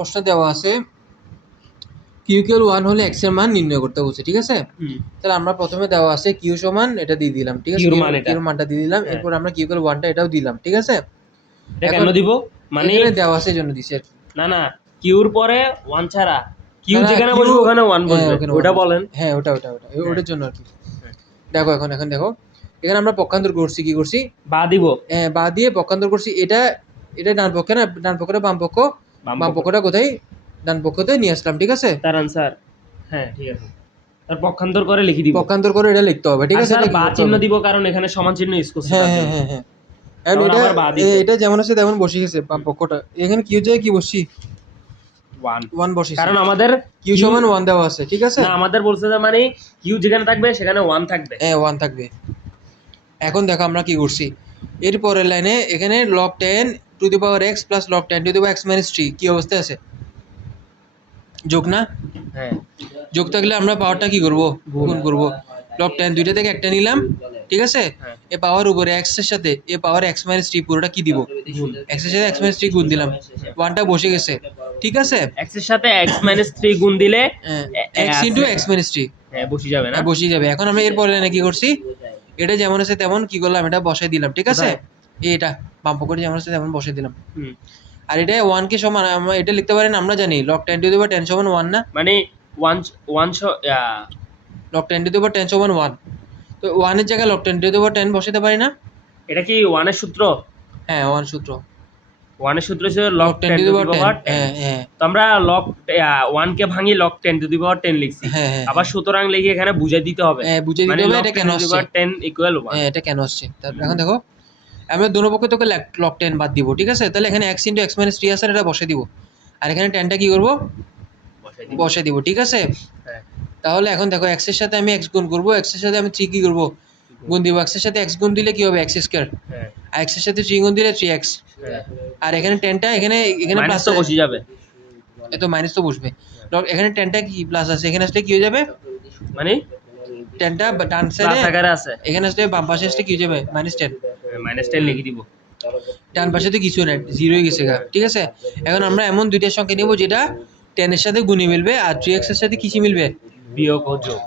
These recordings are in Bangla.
প্রশ্ন দেওয়া আছে কিউ ইকুয়াল 1 হলে x এর মান নির্ণয় করতে বলছে, ঠিক আছে? তাহলে আমরা প্রথমে দেওয়া আছে কিউ সমান এটা দিয়ে দিলাম, ঠিক আছে? কিউর মানটা দিয়ে দিলাম, এরপর আমরা কিউ ইকুয়াল 1টা এটাও দিলাম, ঠিক আছে? এটা কেন দিব? মানে এখানে দেওয়া আছে জন্য দিছি আর কি। না কিউর পরে 1 ছাড়া কিউ যেখানে বসবে ওখানে 1 বসবে, ওটা বলেন। হ্যাঁ ওটা ওটার জন্য আর কি। দেখো এখন দেখো এখানে আমরা পক্ষান্তর করছি, কি করছি? বা দিব। হ্যাঁ বা দিয়ে পক্ষান্তর করছি। এটা ডান পক্ষে না, ডান পক্ষটা বাম পক্ষ, বাম পক্ষটা কোথায়? ডান পক্ষতে নিয়ে আসলাম, ঠিক আছে? তার আনসার হ্যাঁ ঠিক আছে। তার পক্ষান্তর করে লিখে দিব। পক্ষান্তর করে এটা লিখতে হবে, ঠিক আছে? এটা বা চিহ্ন দিব কারণ এখানে সমান চিহ্ন ইউজ করছি তার জন্য। হ্যাঁ এখন এটা যেমন আছে তেমন বসে গেছে বাম পক্ষটা। এখানে কিউ যায় কি বসছি? 1 বসিছি, কারণ আমাদের কিউ সমান 1 দেওয়া আছে, ঠিক আছে? না আমাদের বলছে যে মানে কিউ যেখানে থাকবে সেখানে 1 থাকবে। হ্যাঁ 1 থাকবে। এখন দেখো আমরা কি করছি, এর পরের লাইনে এখানে log 10 to the power x plus log 10 to the power x minus 3 কি অবস্থায় আছে? যোগ না? হ্যাঁ যোগ থাকলে আমরা পাওয়ারটা কি করব? গুণ করব। log 10 দুইটা থেকে একটা নিলাম, ঠিক আছে? এ পাওয়ার উপরে x এর সাথে এ পাওয়ার x মাইনাস 3 পুরোটা কি দিব? x এর সাথে x মাইনাস 3 গুণ দিলাম, 1টা বসে গেছে, ঠিক আছে? x এর সাথে x মাইনাস 3 গুণ দিলে x ইনটু x মাইনাস 3 হ্যাঁ বসে যাবে না? বসে যাবে। এখন আমরা এর পরে লাইনে কি করছি, এটা যেমন আছে তেমন কি করলাম, এটা বসাই দিলাম, ঠিক আছে? এটা বাম পক্ষে যেমন আছে তেমন বসাই দিলাম। আর এটা 1 কে সমান আমরা এটা লিখতে পারি না, আমরা জানি log 10 টু দি পাওয়ার 10 সমান 1 না? মানে 1 log 10 টু দি পাওয়ার 10 সমান 1, তো 1 এর জায়গায় log 10 টু দি পাওয়ার 10 বসাতে পারি না? এটা কি 1 এর সূত্র? হ্যাঁ 1 সূত্র, 1 এর সূত্র ছিল log 10 টু দি পাওয়ার 10। হ্যাঁ তো আমরা log 1 কে ভাঙি log 10 টু দি পাওয়ার 10 লিখছি। আবার সুতরাং লিখে এখানে বুঝাই দিতে হবে। হ্যাঁ বুঝাই দিতে হবে এটা কেন আসছে, 10 ইকুয়াল 1। হ্যাঁ এটা কেন আসছে। তারপর এখন দেখো আমরা দোনো পক্ষে তোকে log 10 বাদ দিব, ঠিক আছে? তাহলে এখানে x ইনটু x মাইনাস 3 আছে, এটা বসে দিব। আর এখানে 10টা কি করব? বসে দিব, ঠিক আছে? তাহলে এখন দেখো x এর সাথে আমি x গুণ করব, x এর সাথে আমি 3 কি করব? গুণ দিব। x এর সাথে x গুণ দিলে কি হবে? x square. আর x এর সাথে 3 গুণ দিলে 3x। আর এখানে 10টা এখানে প্লাস তো বসে যাবে, এত মাইনাস তো বসবে। এখানে 10টা কি প্লাস আছে, এখানে আসলে কি হয়ে যাবে? মানে 10টা ডান সাইডে আকারে আছে, এখানে আসলে বাম পাশে আসলে কি হয়ে যাবে? -10। -10 লিখে দিব। ডান পাশে তো কিছু নাই, 0 হয়ে গেছে গা, ঠিক আছে? এখন আমরা এমন দুইটা সংখ্যা নিব যেটা 10 এর সাথে গুণে মিলবে আর 3x এর সাথে কিসে মিলবে? বিয়োগ ও যোগ।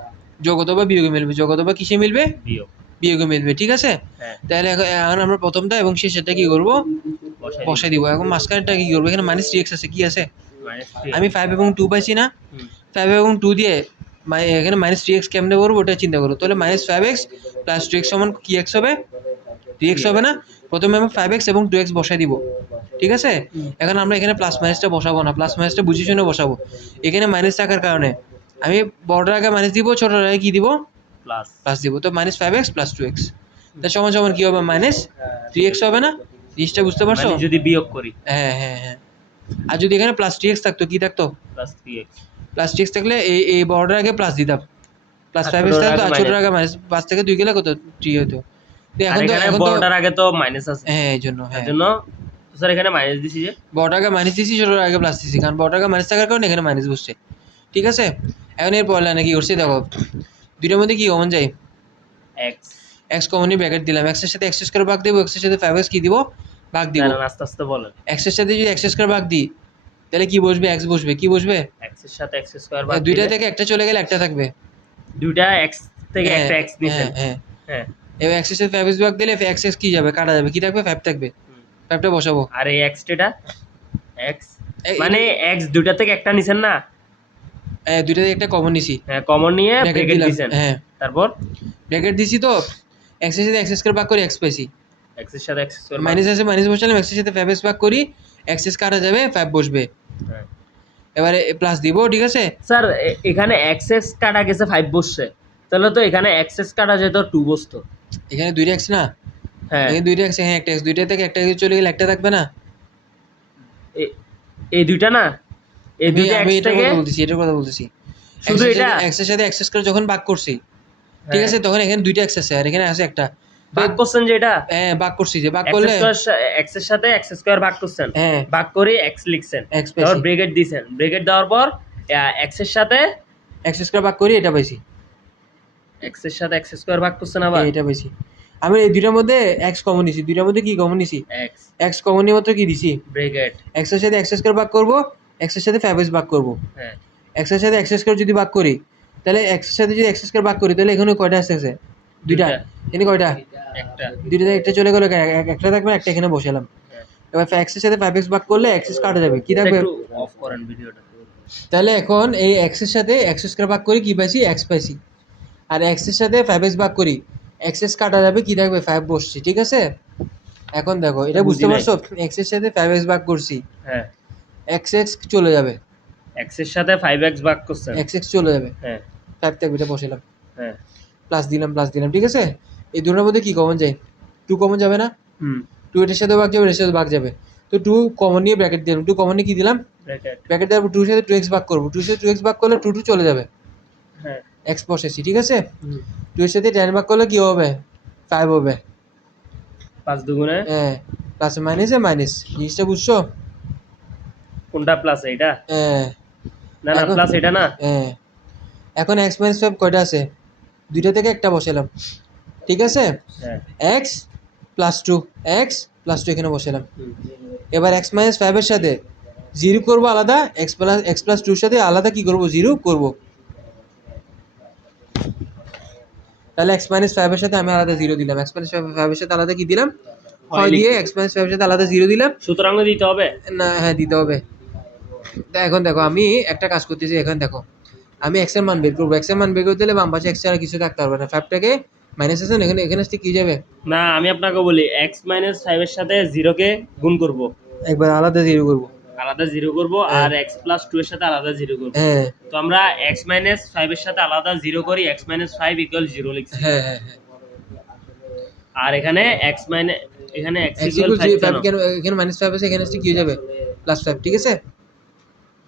যোগ অথবা বিয়োগে মিলবে, যোগ অথবা কিসে মিলবে? বিয়োগে মিলবে, ঠিক আছে? তাহলে এখন আমরা প্রথমটা এবং শেষেরটা কি করব? বসাই দিব। এখন মাঝখানেরটা কি করব? এখানে -3x আছে, কি আছে? আমি 5 এবং 2 পাইছি না? 5 এবং 2 দিয়ে এখানে -3x কেমনে করবো ওটা চিন্তা করো। তাহলে -5x প্লাস 2x সমান কি x হবে? 3x হবে না? প্রথমে আমি 5x এবং 2x বসাই দিব, ঠিক আছে? এখন আমরা এখানে প্লাস মাইনাসটা বসাবো না, প্লাস মাইনাসটা বুঝে শুনে বসাবো। এখানে মাইনাস থাকার কারণে আমি বড়টার আগে মাইনাস দিব, ছোটটার আগে কি দিব? প্লাস দিব। তো -5x প্লাস 2x তার সমান সমান কি হবে? -3x হবে না? জিনিসটা বুঝতে পারছো? যদি বিয়োগ করি হ্যাঁ। আর যদি এখানে প্লাস 3x থাকতো, কি থাকতো? প্লাস 3x থাকলে এই বড়টার আগে প্লাস দিতাম, প্লাস 5x থাকতো আর ছোটটার আগে মাইনাস। 5 থেকে 2 গেলে কত? 3 হতো। এখন বড়টার আগে তো মাইনাস আছে, হ্যাঁ এইজন্য স্যার এখানে মাইনাস দিছি, যে বড়টার আগে মাইনাস দিছি, ছোটটার আগে প্লাস দিছি, কারণ বড়টার আগে মাইনাস থাকার কারণে এখানে মাইনাস বসছে, ঠিক আছে? এখন এর পরের লাইনে কি করছি দেখো, দুইটার মধ্যে কি কমন যায়? x কমনই ব্র্যাকেট দিলাম। x এর সাথে x স্কয়ার ভাগ দেব, x এর সাথে 5x কি দিব? ভাগ দিব। আস্তে আস্তে বলেন। x এর সাথে যদি x স্কয়ার ভাগ দিই তাহলে কি বসবে? x বসবে। কি বসবে? x এর সাথে x স্কয়ার ভাগ দুইটা থেকে একটা চলে গেলে একটা থাকবে, দুইটা x থেকে একটা x নিছেন। হ্যাঁ এবার x এর সাথে 5x ভাগ দিলে x কি যাবে? কাটা যাবে, কি থাকবে? 5 থাকবে। 5টা বসাবো। আর এই x টা x মানে x দুইটা থেকে একটা নিছেন না? দুইটা থেকে একটা কমন নিছি। হ্যাঁ কমন নিয়ে ব্র্যাকেট দিছেন। হ্যাঁ তারপর ব্র্যাকেট দিছি, তো x এর সাথে x স্কয়ার ভাগ করে x পাইছি। x এর সাথে x স্কয়ার মাইনাস আছে, মাইনাস বসালাম, x এর সাথে 5x ভাগ করি, x কাটা যাবে, 5 বসবে। এবারে প্লাস দিব, ঠিক আছে? স্যার এখানে x কাটা গেছে 5 বসছে, তাহলে তো এখানে x কাটা যেত 2 বসতো। এখানে দুইটা x না? হ্যাঁ এখানে দুইটা x, এখানে একটা x, দুইটা থেকে একটা চলে গেলে একটা থাকবে না? এই দুইটা না, এই দুইটা আমি x থেকে এটার কথা বলতেছি। শুধু এটা x এর সাথে x স্কয়ার যখন ভাগ করছি, ঠিক আছে, তখন এখানে দুইটা x আছে আর এখানে আছে একটা। ভাগ করছেন যে এটা? হ্যাঁ ভাগ করছি, যে ভাগ করলে x এর সাথে x স্কয়ার ভাগ করছেন, ভাগ করে x লিখছেন, তারপর ব্র্যাকেট দিবেন, ব্র্যাকেট দেওয়ার পর x এর সাথে x স্কয়ার ভাগ করি, এটা পাইছি। x এর সাথে x স্কয়ার ভাগ করছেন, আবার এটা পাইছি। আমি এই দুইটার মধ্যে x কমন নিছি, দুইটার মধ্যে কি কমন নিছি? x কমন নিয়ে মাত্র কি দিছি? ব্র্যাকেট। x এর সাথে x স্কয়ার ভাগ করব, এক্স এর সাথে 5x ভাগ করব হ্যাঁ এক্স এর সাথে এক্স স্কয়ার যদি ভাগ করি তাহলে এক্স এর সাথে যদি এক্স স্কয়ার ভাগ করি তাহলে এখানে কয়টা আসতেছে দুইটা এখানে কয়টা একটা দুইটা থেকে একটা চলে গেল একটা থাকবে একটা এখানে বসালাম হ্যাঁ। এবার এক্স এর সাথে 5x ভাগ করলে এক্স কাটা যাবে কি থাকবে একটু অফ করেন ভিডিওটা। তাহলে এখন এই এক্স এর সাথে এক্স স্কয়ার ভাগ করি কি পাইছি এক্স পাইছি আর এক্স এর সাথে 5x ভাগ করি এক্স কাটা যাবে কি থাকবে 5 বসছি ঠিক আছে এখন দেখো এটা বুঝতে বুঝি নাই। পারছো এক্স এর সাথে 5x ভাগ করছি হ্যাঁ এক্স চলে যাবে এক্স এর সাথে 5x ভাগ করছেন। এক্স চলে যাবে হ্যাঁ 5 থাকবে এটা বসালাম হ্যাঁ প্লাস দিলাম ঠিক আছে এই দুটোর মধ্যে কি কমন যায় 2 কমন যাবে না হুম 2 এটার সাথে ভাগ যাবে এর সাথে ভাগ যাবে তো 2 কমন নিয়ে ব্র্যাকেট দিলাম 2 কমন নিয়ে কি দিলাম ব্র্যাকেট ব্র্যাকেট দেওয়ার পর 2 এর সাথে 2x ভাগ করব 2 এর সাথে 2x ভাগ করলে 2 চলে যাবে হ্যাঁ x বসেছি ঠিক আছে হুম 2 এর সাথে 10 ভাগ করলে কি হবে 5 হবে 5 দুগুণে হ্যাঁ প্লাস মাইনাসে মাইনাস জিনিসটা বুঝছো কোনটা প্লাস এটা? হ্যাঁ না না এখন- প্লাস এটা না। হ্যাঁ এখন x মাইনাস 5 কয়টা আছে দুইটা থেকে একটা বসালাম ঠিক আছে হ্যাঁ x প্লাস 2 x প্লাস 2 এখানে বসালাম হুম। এবার x মাইনাস 5 এর সাথে 0 করব আলাদা x প্লাস 2 এর সাথে আলাদা কি করব 0 করব তাহলে x মাইনাস 5 এর সাথে আমি আলাদা 0 দিলাম x মাইনাস 5 এর সাথে আলাদা কি দিলাম হয় দিয়ে x মাইনাস 5 এর সাথে আলাদা 0 দিলাম সুতরাং দিতে হবে। না হ্যাঁ দিতে হবে তা এখন দেখো আমি একটা কাজ করতেছি এখন দেখো আমি x এর মান বের করবো x এর মান বের করতে হলে বাম পাশে x ছাড়া কিছু থাকতে পারবে না 5 টাকে মাইনাস আছে না, এখানে এখানে আসতে কি যাবে না আমি আপনাকে বলি x মাইনাস 5 এর সাথে 0 কে গুণ করব, একবার আলাদা 0 করব আলাদা 0 করব, আর x প্লাস 2 এর সাথে আলাদা 0 করব। হ্যাঁ তো আমরা x মাইনাস 5 এর সাথে আলাদা 0 করি, x মাইনাস 5 ইকুয়াল 0 লিখছি। হ্যাঁ হ্যাঁ হ্যাঁ আর এখানে x মাইনাস এখানে x x ইকুয়াল ইকুয়াল 5 কেন? 5 কেন এখানে মাইনাস 5 আছে এখানে আসতে কি হয়ে যাবে প্লাস 5 ঠিক আছে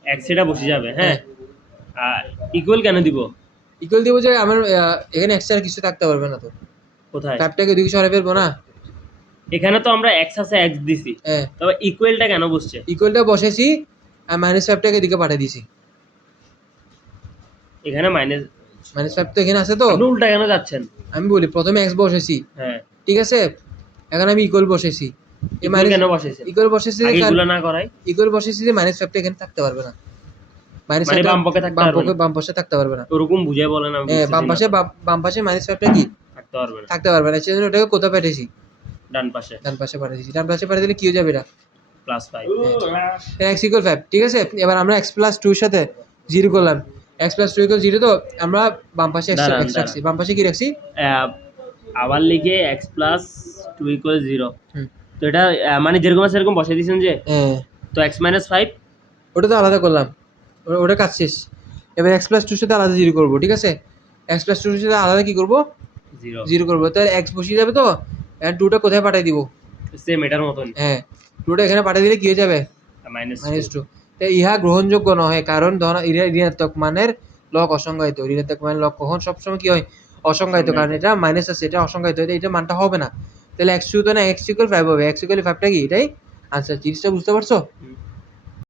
x এটা বসে যাবে। হ্যাঁ আর ইকুয়াল কেন দিব? ইকুয়াল দিব যে আমার এখানে x ছাড়া কিছু থাকতে পারবে না তো কোথায়? 5 টাকে ওদিকে সরাই ফেলবো না এখানে তো আমরা x আছে x দিছি, হ্যাঁ তবে ইকুয়ালটা কেন বসছে? ইকুয়ালটা বসেছি আর মাইনাস 5 টাকে এদিকে পাঠিয়ে দিয়েছি এখানে মাইনাস, মাইনাস 5 তো এখানে আছে তো আপনি উল্টা কেন যাচ্ছেন? আমি বলি প্রথমে x বসেছি হ্যাঁ ঠিক আছে এখন আমি ইকুয়াল বসেছি এই ইকুয়াল কেন বসেছেন? ইকুয়াল বসেছি আগে এগুলো না করাই, ইকুয়াল বসেছি যে মাইনাস 5 টা এখানে থাকতে পারবে না মাইনাস মানে বাম পক্ষে থাকতে পারবে না? বাম পাশে থাকতে পারবে না ওরকম বুঝে বলেন, আমি হ্যাঁ বুঝতেছি না। বাম পাশে মাইনাস 5 টা কি থাকতে পারবে না থাকতে পারবে না সেজন্য ওটাকে কোথায় পাঠিয়েছি ডান পাশে ডান পাশে পাঠিয়ে দিয়েছি ডান পাশে পাঠিয়ে দিলে কি হয়ে যাবে এটা প্লাস 5। x ইকুয়াল 5 ঠিক আছে এবার আমরা x প্লাস 2 এর সাথে 0 করলাম x প্লাস 2 ইকুয়াল 0 তো আমরা বাম পাশে x দাঁড়ান, রাখছি বাম পাশে কি রাখছি আবার লিখে x প্লাস 2 ইকুয়াল 0। হুম। তো এটা মানে যেরকম আছে সেরকম বসাই দিয়েছেন যে, হ্যাঁ তো x মাইনাস 5 ওটা তো আলাদা করলাম ওটা কাজ শেষ এবার x প্লাস 2 এর সাথে আলাদা 0 করব ঠিক আছে x প্লাস 2 এর সাথে আলাদা কি করব 0 0 করব তাহলে x বসিয়ে যাবে তো এন্ড 2টা কোথায় পাঠিয়ে দিব সেম এটার মতন হ্যাঁ 2টা এখানে পাঠিয়ে দিলে কি হয়ে যাবে মাইনাস -2 তাই ইহা গ্রহণযোগ্য নয় কারণ ঋণাত্মক মানের লগ অসংজ্ঞায়িত ঋণাত্মক মানের লগ কখন সবসময় কি হয় অসংজ্ঞায়িত কারণ এটা মাইনাস আছে এটা অসংজ্ঞায়িত এটা মানটা হবে না তাহলে x2 তো না x ইকুয়াল 5 হবে x ইকুয়াল 5 টা কি এটাই আনসার জিনিসটা বুঝতে পারছো